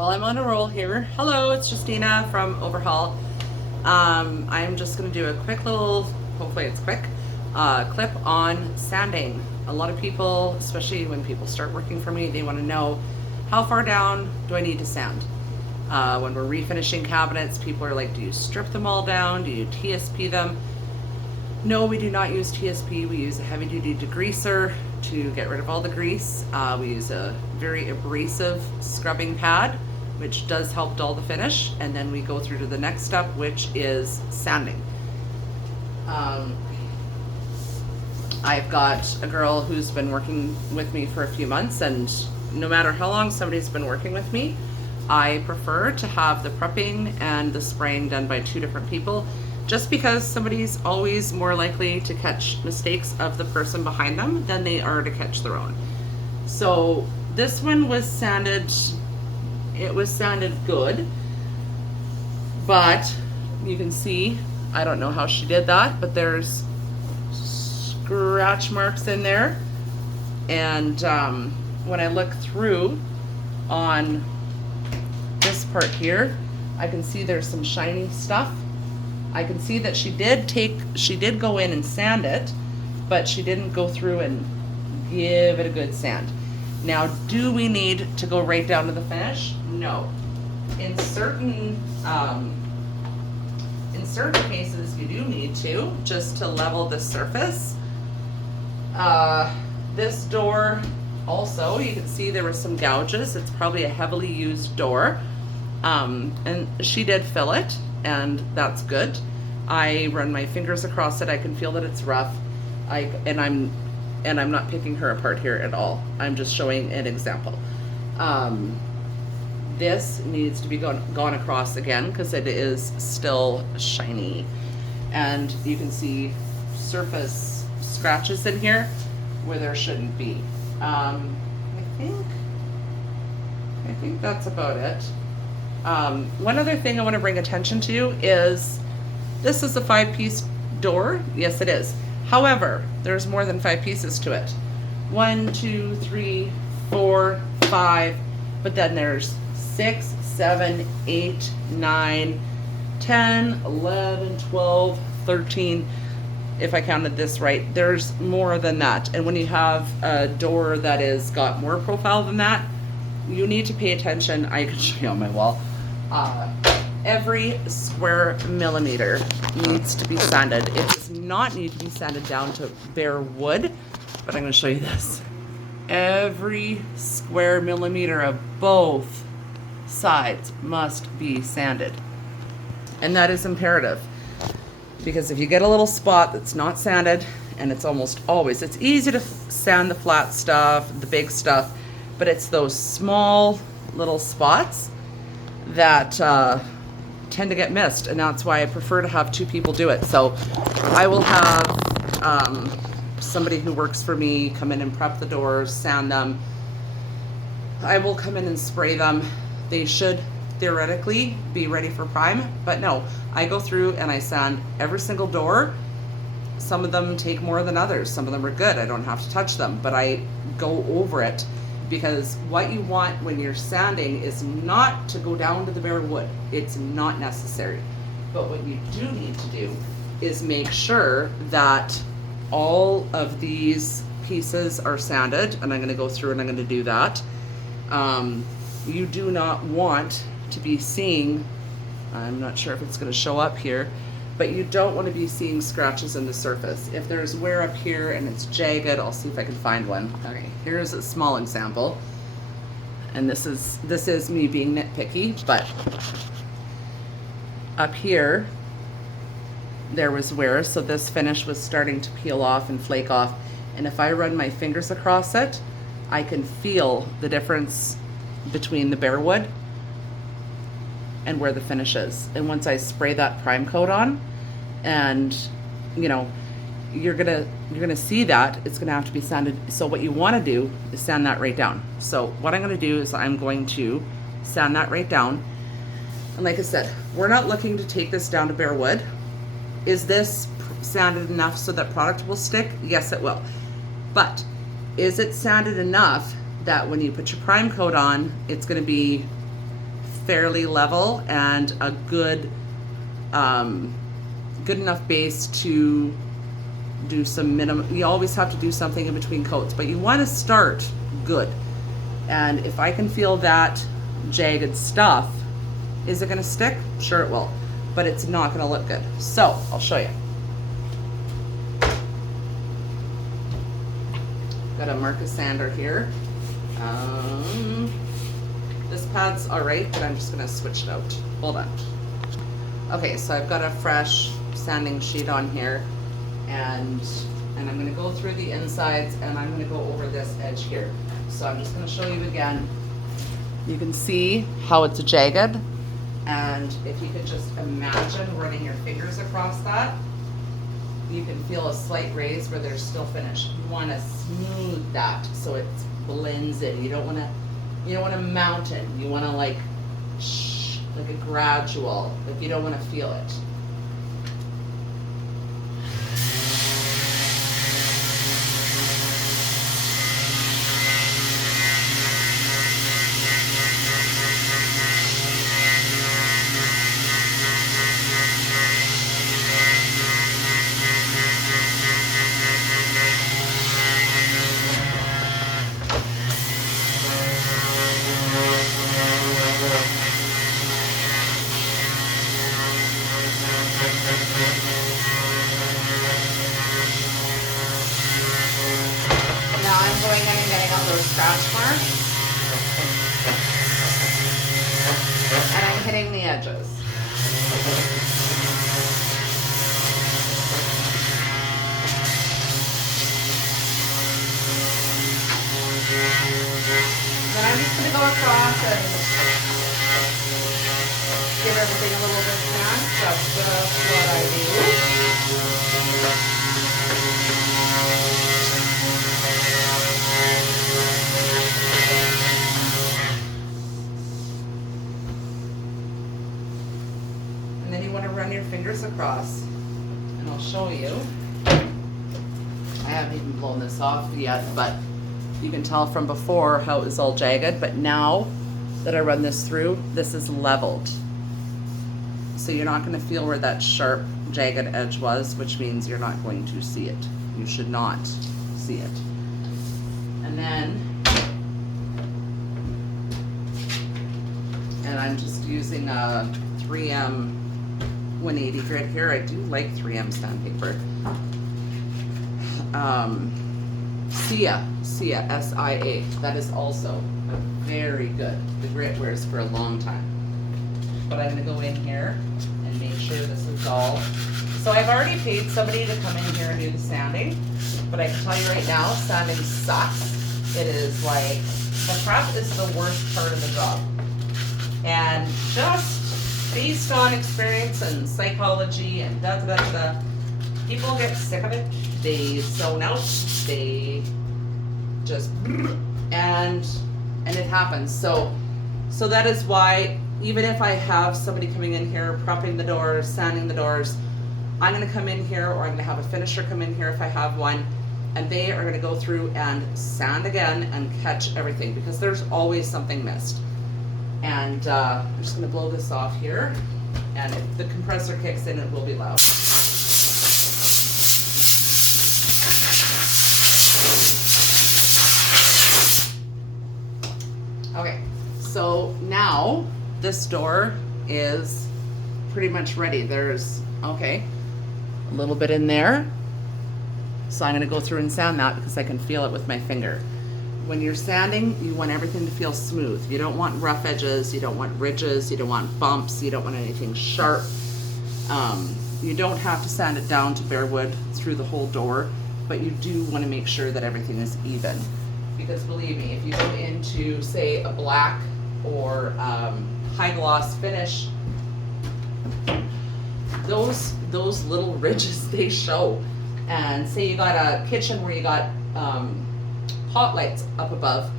Well, I'm on a roll here. Hello, it's Justina from Overhaul. I'm just going to do a quick little, hopefully it's quick, clip on sanding. A lot of people, especially when people start working for me, they want to know how far down do I need to sand? When we're refinishing cabinets, people are like, do you strip them all down? Do you TSP them? No, we do not use TSP. We use a heavy duty degreaser to get rid of all the grease. We use a very abrasive scrubbing pad, which does help dull the finish. And then we go through to the next step, which is sanding. I've got a girl who's been working with me for a few months, and no matter how long somebody's been working with me, I prefer to have the prepping and the spraying done by two different people, just because somebody's always more likely to catch mistakes of the person behind them than they are to catch their own. So this one was sanded, it was sanded good, but you can see, I don't know how she did that, but there's scratch marks in there. And when I look through on this part here, I can see there's some shiny stuff. I can see that she did go in and sand it, but she didn't go through and give it a good sand. Now, do we need to go right down to the finish? No. In certain cases, you do need to, just to level the surface. This door also, you can see there were some gouges. It's probably a heavily used door. And she did fill it, and that's good. I run my fingers across it. I can feel that it's rough. And I'm not picking her apart here at all. I'm just showing an example. This needs to be gone across again because it is still shiny. And you can see surface scratches in here where there shouldn't be. I think that's about it. One other thing I want to bring attention to is this is a 5-piece door. Yes, it is. However, there's more than 5 pieces to it. 1, 2, 3, 4, 5, but then there's 6, 7, 8, 9, 10, 11, 12, 13. If I counted this right, there's more than that. And when you have a door that is got more profile than that, you need to pay attention. I can show you on my wall. Every square millimeter needs to be sanded. It does not need to be sanded down to bare wood, but I'm going to show you this. Every square millimeter of both sides must be sanded. And that is imperative, because if you get a little spot that's not sanded, and it's almost always, it's easy to sand the flat stuff, the big stuff, but it's those small little spots that tend to get missed, and that's why I prefer to have 2 people do it. So I will have somebody who works for me come in and prep the doors, sand them. I will come in and spray them. They should theoretically be ready for prime, but no, I go through and I sand every single door. Some of them take more than others. Some of them are good. I don't have to touch them, but I go over it, because what you want when you're sanding is not to go down to the bare wood. It's not necessary. But what you do need to do is make sure that all of these pieces are sanded, and I'm going to go through and I'm going to do that. You do not want to be seeing, I'm not sure if it's going to show up here, but you don't want to be seeing scratches in the surface. If there's wear up here and it's jagged, I'll see if I can find one. Okay, here's a small example. And this is me being nitpicky, but up here, there was wear, so this finish was starting to peel off and flake off. And if I run my fingers across it, I can feel the difference between the bare wood and where the finish is. And once I spray that prime coat on, and you know, you're gonna see that it's gonna have to be sanded. So what you want to do is sand that right down. So what I'm going to do is I'm going to sand that right down. And like I said, we're not looking to take this down to bare wood. Is this sanded enough so that product will stick? Yes, it will. But is it sanded enough that when you put your prime coat on, it's going to be fairly level and a good good enough base to do some minimum. You always have to do something in between coats, but you want to start good. And if I can feel that jagged stuff, is it going to stick? Sure it will, but it's not going to look good. So I'll show you. Got a Marcus sander here. This pad's all right, but I'm just going to switch it out. Hold on. Okay, so I've got a fresh sanding sheet on here, and I'm going to go through the insides, and I'm going to go over this edge here. So I'm just going to show you again. You can see how it's jagged, and if you could just imagine running your fingers across that, you can feel a slight raise where there's still finish. You want to smooth that so it blends in. You don't want to mountain. You want to like a gradual. Like you don't want to feel it. Going in and getting all those scratch marks, and I'm hitting the edges. Then I'm just going to go across and give everything a little bit of sand. That's just what I do. And then you want to run your fingers across, and I'll show you. I haven't even blown this off yet, but you can tell from before how it was all jagged, but now that I run this through, this is leveled. So you're not going to feel where that sharp jagged edge was, which means you're not going to see it. You should not see it. And then, and I'm just using a 3M 180 grit here. I do like 3M sandpaper. SIA, S-I-A. That is also very good. The grit wears for a long time. But I'm gonna go in here and make sure this is all. So I've already paid somebody to come in here and do the sanding, but I can tell you right now, sanding sucks. It is like, the prep is the worst part of the job. And just based on experience and psychology and people get sick of it. They zone out, they just, and it happens. So that is why, even if I have somebody coming in here, prepping the doors, sanding the doors, I'm gonna come in here, or I'm gonna have a finisher come in here if I have one, and they are gonna go through and sand again and catch everything, because there's always something missed. And I'm just gonna blow this off here, and if the compressor kicks in, it will be loud. Okay, so now this door is pretty much ready. There's, okay, a little bit in there. So I'm gonna go through and sand that because I can feel it with my finger. When you're sanding, you want everything to feel smooth. You don't want rough edges, you don't want ridges, you don't want bumps, you don't want anything sharp. You don't have to sand it down to bare wood through the whole door, but you do want to make sure that everything is even. Because believe me, if you go into, say, a black or high gloss finish, those little ridges, they show. And say you got a kitchen where you got pot lights up above,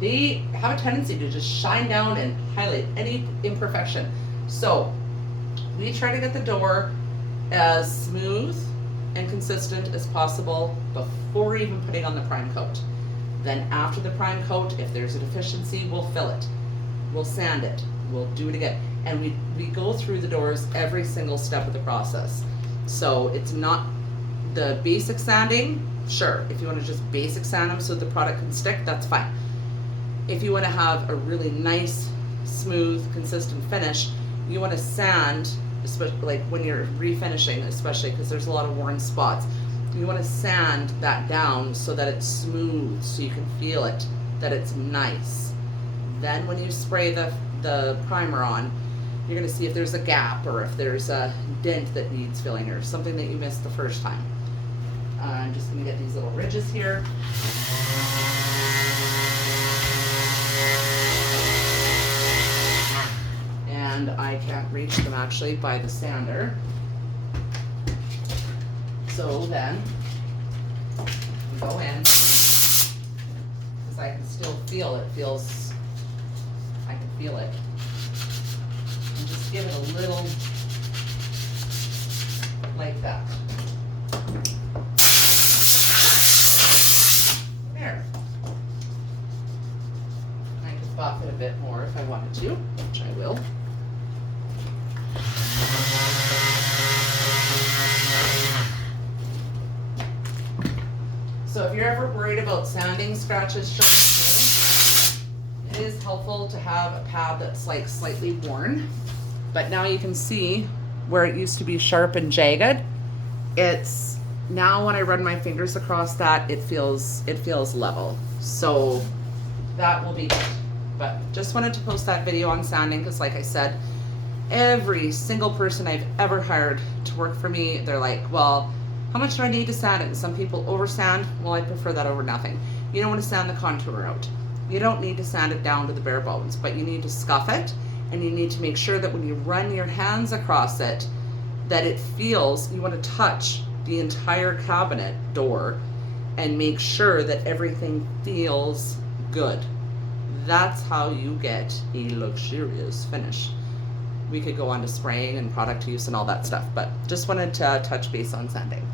they have a tendency to just shine down and highlight any imperfection. So we try to get the door as smooth and consistent as possible before even putting on the prime coat. Then after the prime coat, if there's a deficiency, we'll fill it. We'll sand it. we'll do it again. And we go through the doors every single step of the process. So it's not the basic sanding, sure, if you want to just basic sand them so the product can stick, that's fine. If you want to have a really nice, smooth, consistent finish, you want to sand, especially like when you're refinishing, especially because there's a lot of worn spots. You want to sand that down so that it's smooth, so you can feel it, that it's nice. Then when you spray the primer on, you're going to see if there's a gap or if there's a dent that needs filling or something that you missed the first time. I'm just going to get these little ridges here. And I can't reach them actually by the sander. So then we go in, because I can still feel it, I can feel it. And just give it a little like that. There. I can buff it a bit more if I wanted to, which I will. So if you're ever worried about sanding scratches showing through, it is helpful to have a pad that's like slightly worn. But now you can see where it used to be sharp and jagged. It's now when I run my fingers across that, it feels level. So that will be good. But just wanted to post that video on sanding because, like I said, every single person I've ever hired to work for me, they're like, well, how much do I need to sand it? And some people over sand. Well, I prefer that over nothing. You don't want to sand the contour out. You don't need to sand it down to the bare bones, but you need to scuff it, and you need to make sure that when you run your hands across it, that it feels, you want to touch the entire cabinet door and make sure that everything feels good. That's how you get a luxurious finish. We could go on to spraying and product use and all that stuff, but just wanted to touch base on sanding.